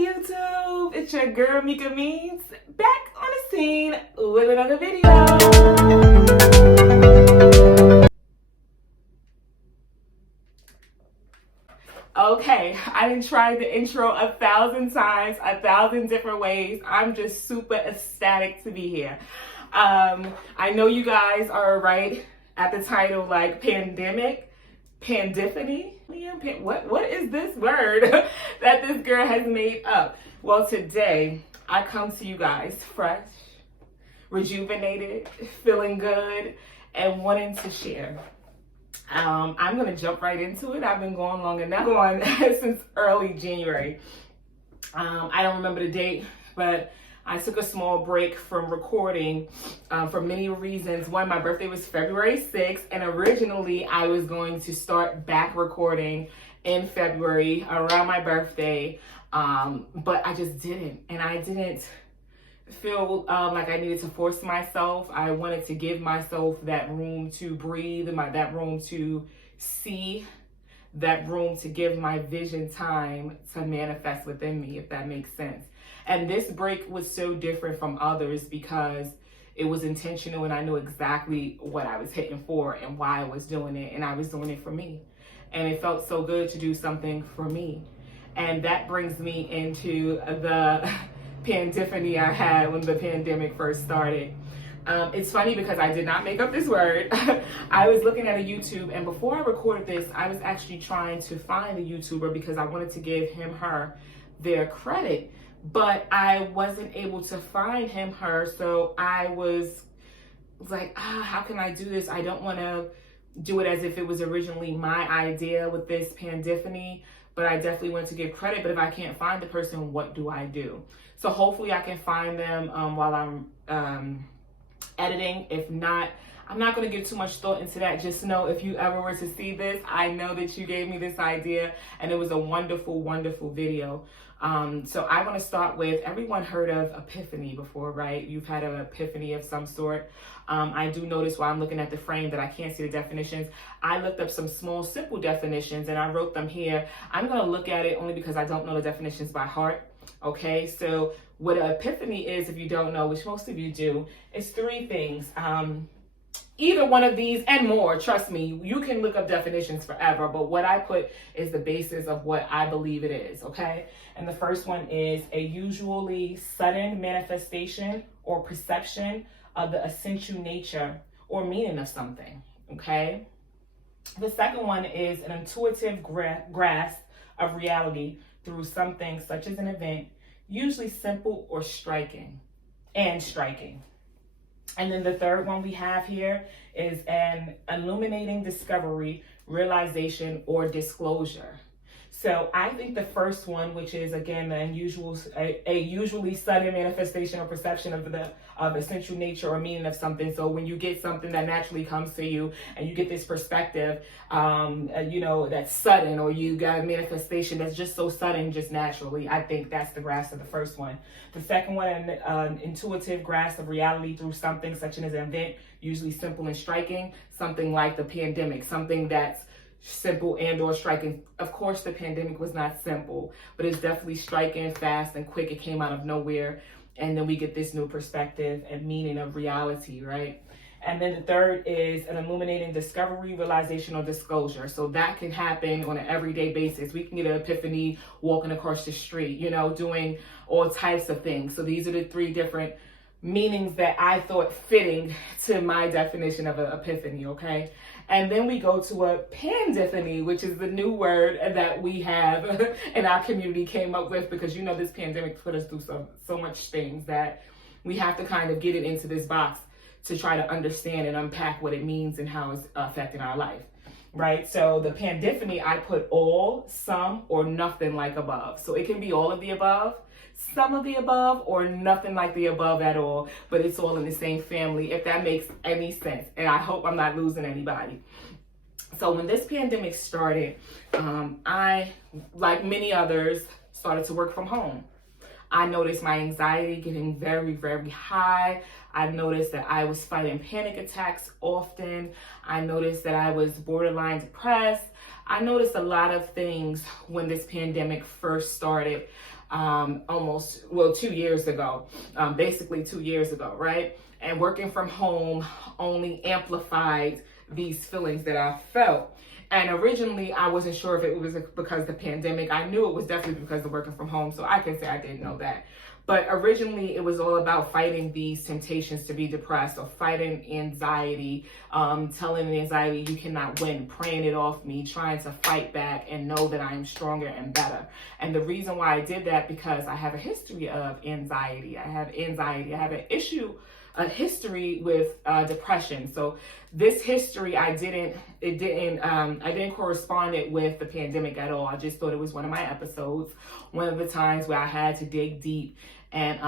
YouTube, it's your girl Mika Means back on the scene with another video. Okay, I done tried the intro 1,000 times, 1,000 different ways. I'm just super ecstatic to be here. I know you guys are right at the title, like pandemic, PANDIPHANY. What is this word that this girl has made up? Well, today I come to you guys fresh, rejuvenated, feeling good, and wanting to share. I'm gonna jump right into it. I've been going long enough, since early January. I don't remember the date, but I took a small break from recording for many reasons. One, my birthday was February 6th, and originally I was going to start back recording in February around my birthday, but I just didn't, and I didn't feel like I needed to force myself. I wanted to give myself that room to breathe, that room to see, that room to give my vision time to manifest within me, if that makes sense. And this break was so different from others because it was intentional and I knew exactly what I was hitting for and why I was doing it, and I was doing it for me. And it felt so good to do something for me. And that brings me into the PANDIPHANY I had when the pandemic first started. It's funny because I did not make up this word. I was looking at a YouTube, and before I recorded this, I was actually trying to find a YouTuber because I wanted to give him, her their credit, but I wasn't able to find him, her. So I was like, how can I do this? I don't want to do it as if it was originally my idea with this PANDIPHANY, but I definitely want to give credit. But if I can't find the person, what do I do? So hopefully I can find them while I'm editing. If not, I'm not going to give too much thought into that. Just know, if you ever were to see this, I know that you gave me this idea, and it was a wonderful, wonderful video. So I want to start with, everyone heard of epiphany before, right? You've had an epiphany of some sort. I do notice while I'm looking at the frame that I can't see the definitions. I looked up some small, simple definitions, and I wrote them here. I'm going to look at it only because I don't know the definitions by heart. Okay, so what an epiphany is, if you don't know, which most of you do, is three things. Either one of these and more, trust me, you can look up definitions forever, but what I put is the basis of what I believe it is, okay? And the first one is a usually sudden manifestation or perception of the essential nature or meaning of something, okay? The second one is an intuitive grasp of reality through something such as an event, usually simple or striking. And then the third one we have here is an illuminating discovery, realization, or disclosure. So I think the first one, which is again a usually sudden manifestation or perception of essential nature or meaning of something. So when you get something that naturally comes to you and you get this perspective, that's sudden, or you got a manifestation that's just so sudden, just naturally, I think that's the grasp of the first one. The second one, an intuitive grasp of reality through something such as an event, usually simple and striking, something like the pandemic, something that's simple and or striking. Of course, the pandemic was not simple, but it's definitely striking, fast and quick. It came out of nowhere, and then we get this new perspective and meaning of reality, right? And then the third is an illuminating discovery, realization, or disclosure. So that can happen on an everyday basis. We can get an epiphany walking across the street, doing all types of things. So these are the three different meanings that I thought fitting to my definition of an epiphany, okay? And then we go to a PANDIPHANY, which is the new word that we have in our community came up with, because this pandemic put us through so much things that we have to kind of get it into this box to try to understand and unpack what it means and how it's affecting our life, right? So the PANDIPHANY, I put all, some, or nothing like above. So it can be all of the above, some of the above, or nothing like the above at all, but it's all in the same family, if that makes any sense. And I hope I'm not losing anybody. So when this pandemic started, I, like many others, started to work from home. I noticed my anxiety getting very, very high. I noticed that I was fighting panic attacks often. I noticed that I was borderline depressed. I noticed a lot of things when this pandemic first started. almost 2 years ago, basically 2 years ago, right? And working from home only amplified these feelings that I felt. And originally, I wasn't sure if it was because of the pandemic. I knew it was definitely because of working from home, so I can say I didn't know that. But originally, it was all about fighting these temptations to be depressed, or fighting anxiety, telling the anxiety you cannot win, praying it off me, trying to fight back and know that I am stronger and better. And the reason why I did that, because I have a history of anxiety. I have a history with depression. So this history, I didn't correspond it with the pandemic at all. I just thought it was one of my episodes, one of the times where I had to dig deep and,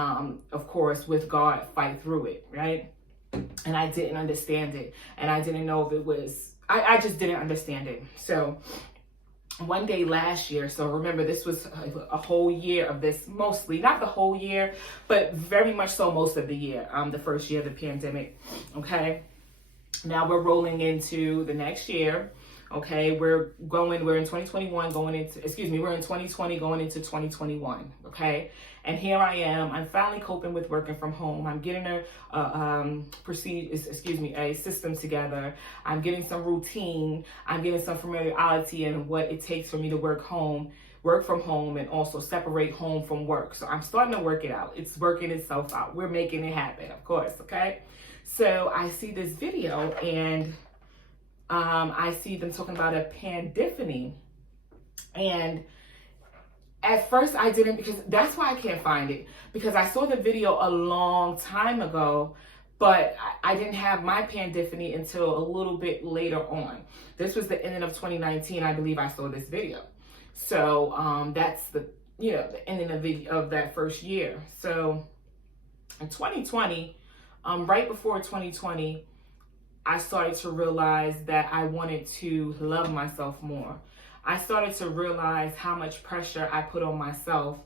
of course, with God, fight through it, right? And I didn't understand it. And I didn't know if it was, I just didn't understand it. So one day last year, so remember, this was a whole year of this, mostly, not the whole year, but very much so most of the year, the first year of the pandemic, okay? Now we're rolling into the next year, okay? We're in 2021 we're in 2020 going into 2021, okay? And here I am, I'm finally coping with working from home. I'm getting a system together. I'm getting some routine. I'm getting some familiarity in what it takes for me to work from home, and also separate home from work. So I'm starting to work it out. It's working itself out. We're making it happen, of course, okay? So I see this video, and I see them talking about a pandiphany. And at first I didn't, because that's why I can't find it, because I saw the video a long time ago, but I didn't have my pandiphany until a little bit later on. This was the ending of 2019, I believe I saw this video. So that's the ending of that first year. So in 2020, right before 2020, I started to realize that I wanted to love myself more. I started to realize how much pressure I put on myself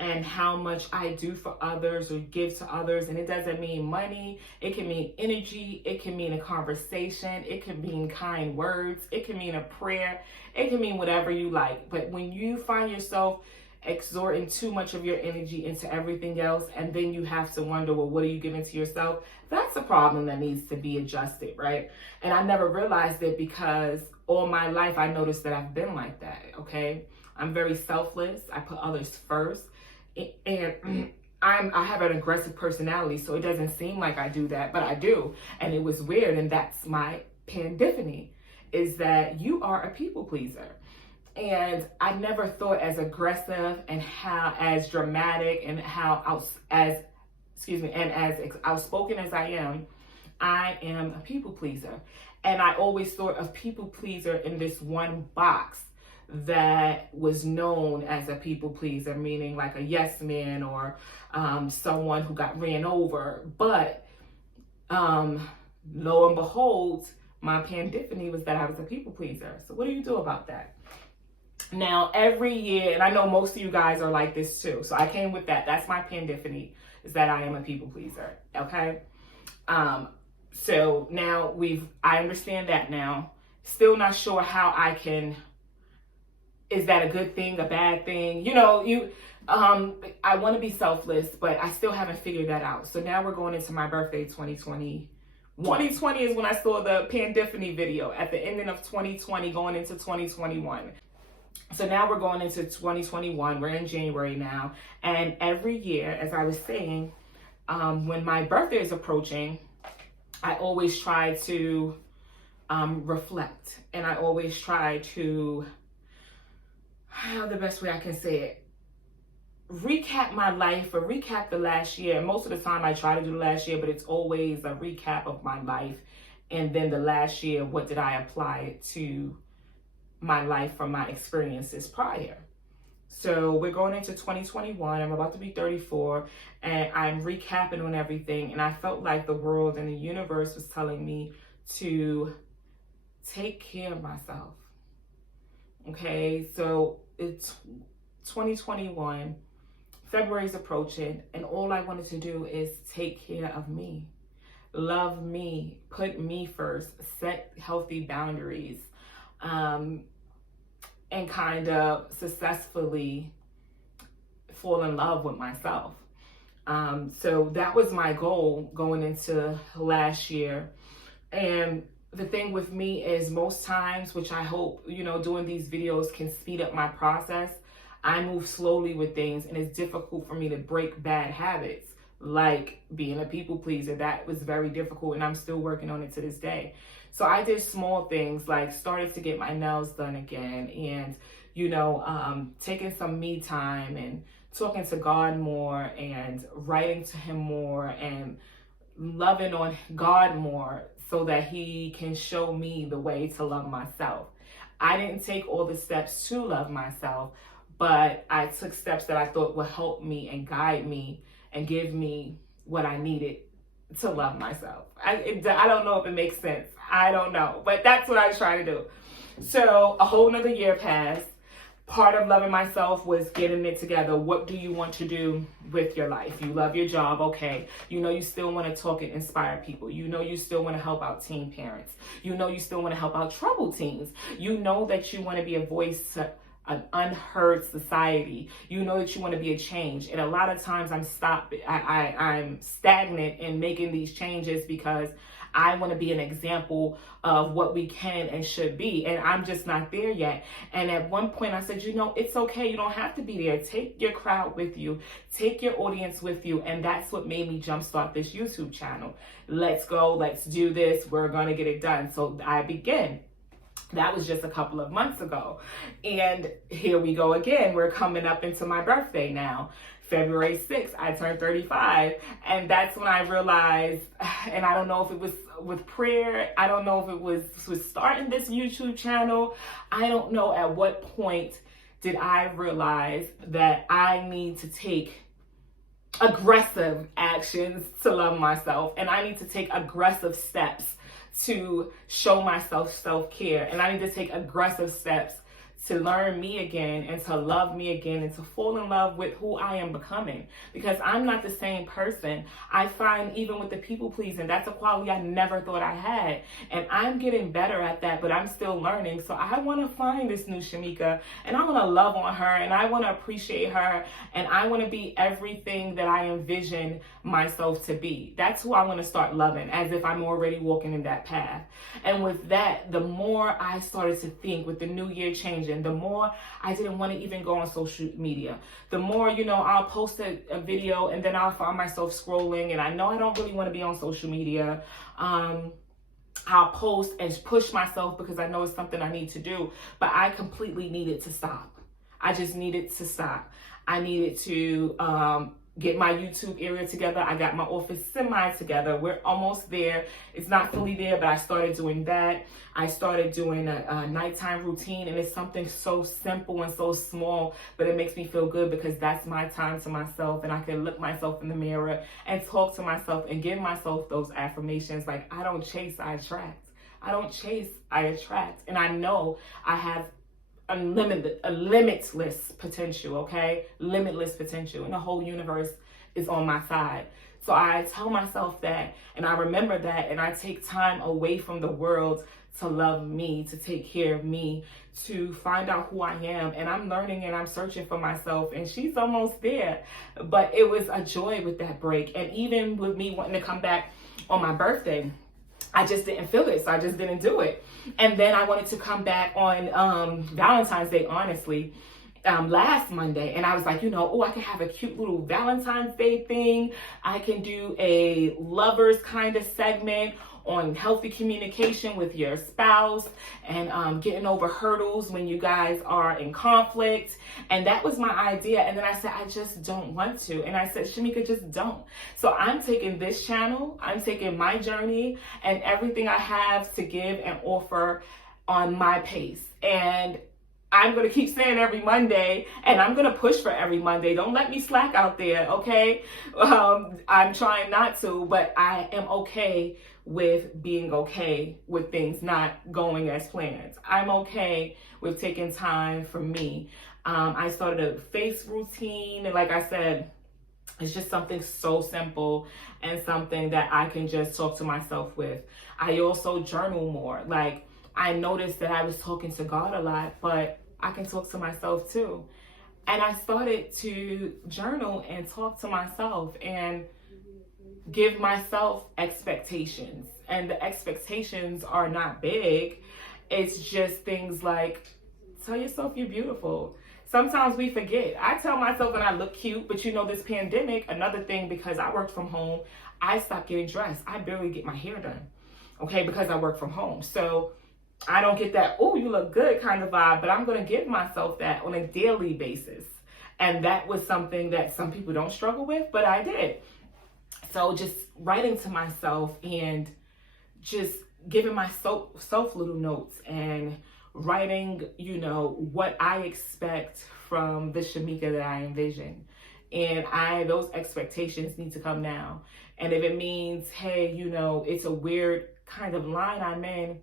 and how much I do for others or give to others. And it doesn't mean money. It can mean energy. It can mean a conversation. It can mean kind words. It can mean a prayer. It can mean whatever you like. But when you find yourself exerting too much of your energy into everything else, and then you have to wonder, well, what are you giving to yourself? That's a problem that needs to be adjusted, right? And I never realized it, because all my life I noticed that I've been like that, okay? I'm very selfless. I put others first. And I have an aggressive personality, so it doesn't seem like I do that, but I do. And it was weird, and that's my pandiphany, is that you are a people pleaser. And I never thought as aggressive and as dramatic and as outspoken as I am a people pleaser. And I always thought of people pleaser in this one box that was known as a people pleaser, meaning like a yes man, or someone who got ran over. But lo and behold, my pandiphany was that I was a people pleaser. So what do you do about that? Now, every year, and I know most of you guys are like this too, so I came with that. That's my pandiphany, is that I am a people pleaser, okay? So now I understand that now. Still not sure how I can, is that a good thing, a bad thing? I want to be selfless, but I still haven't figured that out. So now we're going into my birthday, 2020. 2020 is when I saw the pandiphany video, at the ending of 2020, going into 2021. So now we're going into 2021. We're in January now. And every year, as I was saying, when my birthday is approaching, I always try to reflect. And I always try to, how the best way I can say it, recap my life, or recap the last year. Most of the time I try to do the last year, but it's always a recap of my life. And then the last year, what did I apply it to my life from my experiences prior? So we're going into 2021. I'm about to be 34, and I'm recapping on everything. And I felt like the world and the universe was telling me to take care of myself. Okay, so it's 2021. February's approaching, and all I wanted to do is take care of me, love me, put me first, set healthy boundaries, and kind of successfully fall in love with myself. So that was my goal going into last year. And the thing with me is most times, which I hope, doing these videos can speed up my process, I move slowly with things, and it's difficult for me to break bad habits, like being a people pleaser. That was very difficult, and I'm still working on it to this day. So I did small things like started to get my nails done again, and, taking some me time and talking to God more and writing to him more and loving on God more so that he can show me the way to love myself. I didn't take all the steps to love myself, but I took steps that I thought would help me and guide me and give me what I needed to love myself. I don't know if it makes sense. I don't know, but that's what I try to do. So a whole nother year passed. Part of loving myself was getting it together. What do you want to do with your life? You love your job, okay. You still want to talk and inspire people. You still want to help out teen parents. You still want to help out troubled teens. That you want to be a voice to an unheard society. That you want to be a change. And a lot of times I'm stagnant in making these changes because I want to be an example of what we can and should be. And I'm just not there yet. And at one point I said, it's okay. You don't have to be there. Take your crowd with you. Take your audience with you. And that's what made me jumpstart this YouTube channel. Let's go. Let's do this. We're going to get it done. So I began. That was just a couple of months ago. And here we go again. We're coming up into my birthday now. February 6th, I turned 35. And that's when I realized, and I don't know if it was with prayer, I don't know if it was starting this YouTube channel. I don't know at what point did I realize that I need to take aggressive actions to love myself. And I need to take aggressive steps to show myself self-care. And I need to take aggressive steps to learn me again and to love me again and to fall in love with who I am becoming, because I'm not the same person. I find even with the people pleasing, that's a quality I never thought I had, and I'm getting better at that, but I'm still learning. So I want to find this new Shamika, and I want to love on her, and I want to appreciate her, and I want to be everything that I envision myself to be. That's who I want to start loving, as if I'm already walking in that path. And with that, the more I started to think, with the new year changing, the more I didn't want to even go on social media. The more, I'll post a video and then I'll find myself scrolling, and I know I don't really want to be on social media. I'll post and push myself because I know it's something I need to do, but I completely needed to stop. I just needed to stop. I needed to get my YouTube area together. I got my office semi together. We're almost there. It's not fully there, but I started doing that. I started doing a nighttime routine, and it's something so simple and so small, but it makes me feel good because that's my time to myself, and I can look myself in the mirror and talk to myself and give myself those affirmations like, I don't chase, I attract. I don't chase, I attract. And I know I have a limitless potential, okay? Limitless potential, and the whole universe is on my side. So I tell myself that, and I remember that, and I take time away from the world to love me, to take care of me, to find out who I am. And I'm learning and I'm searching for myself, and she's almost there. But it was a joy with that break. And even with me wanting to come back on my birthday, I just didn't feel it, so I just didn't do it. And then I wanted to come back on Valentine's Day, honestly, last Monday. And I was like, I can have a cute little Valentine's Day thing. I can do a lovers kind of segment on healthy communication with your spouse and getting over hurdles when you guys are in conflict. And that was my idea. And then I said, I just don't want to. And I said, Shamika, just don't. So I'm taking this channel, I'm taking my journey and everything I have to give and offer on my pace. And I'm going to keep saying every Monday, and I'm going to push for every Monday. Don't let me slack out there, okay? I'm trying not to, but I am okay with being okay with things not going as planned. I'm okay with taking time for me. I started a face routine, and like I said, it's just something so simple and something that I can just talk to myself with. I also journal more. Like, I noticed that I was talking to God a lot, but I can talk to myself too. And I started to journal and talk to myself and give myself expectations. And the expectations are not big. It's just things like, tell yourself you're beautiful. Sometimes we forget. I tell myself when I look cute, but you know, this pandemic, another thing, because I work from home, I stopped getting dressed. I barely get my hair done, okay, because I work from home. So I don't get that, oh, you look good kind of vibe, but I'm going to give myself that on a daily basis. And that was something that some people don't struggle with, but I did. So just writing to myself and just giving myself little notes and writing, you know, what I expect from the Shamika that I envision. And those expectations need to come now. And if it means, hey, you know, it's a weird kind of line I'm in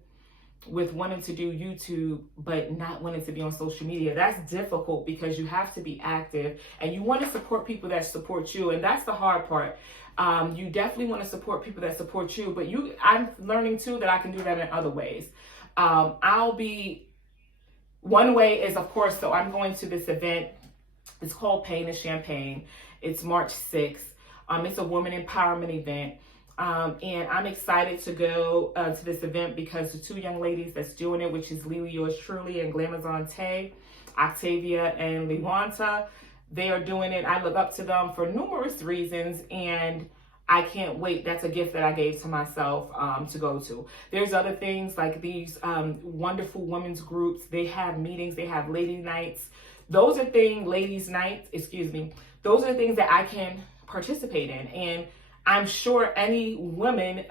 with wanting to do YouTube, but not wanting to be on social media. That's difficult because you have to be active and you want to support people that support you. And that's the hard part. You definitely want to support people that support you, but I'm learning too that I can do that in other ways. One way is, of course, so I'm going to this event. It's called Pain and Champagne. It's March 6th. It's a woman empowerment event. And I'm excited to go to this event because the two young ladies that's doing it, which is Lily Yours Truly and Glamazon Tay, Octavia and Lewanta, they are doing it. I look up to them for numerous reasons, and I can't wait. That's a gift that I gave to myself to go to. There's other things like these wonderful women's groups. They have meetings. They have lady nights. Those are things, those are things that I can participate in. And I'm sure any woman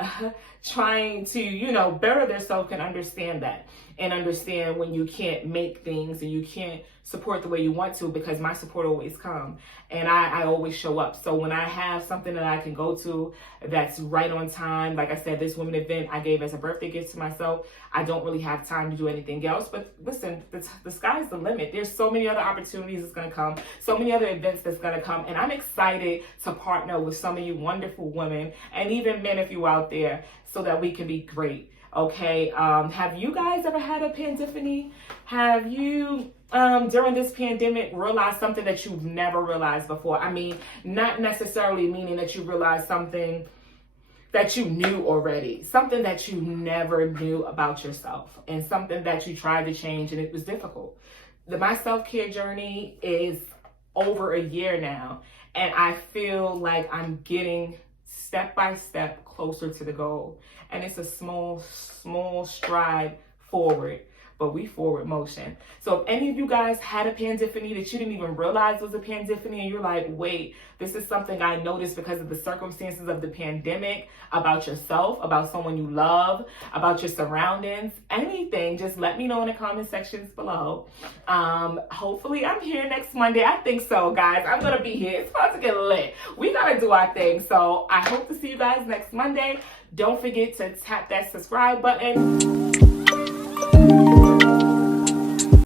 trying to, you know, better themselves can understand that and understand when you can't make things and you can't support the way you want to, because my support always comes and I always show up. So when I have something that I can go to that's right on time, like I said, this women event I gave as a birthday gift to myself, I don't really have time to do anything else. But listen, the sky's the limit. There's so many other opportunities that's going to come, so many other events that's going to come. And I'm excited to partner with some of you wonderful women and even men if you're out there so that we can be great. Okay. Have you guys ever had a pandiphany? Have you during this pandemic realized something that you've never realized before? I mean, not necessarily meaning that you realized something that you knew already, something that you never knew about yourself, and something that you tried to change and it was difficult. My self-care journey is over a year now, and I feel like I'm getting step by step closer to the goal. And it's a small stride forward, but we forward motion. So if any of you guys had a pandiphany that you didn't even realize was a pandiphany, and you're like, wait, this is something I noticed because of the circumstances of the pandemic, about yourself, about someone you love, about your surroundings, anything, just let me know in the comment sections below. Hopefully I'm here next Monday. I think so, guys. I'm gonna be here. It's about to get lit. We gotta do our thing. So I hope to see you guys next Monday. Don't forget to tap that subscribe button.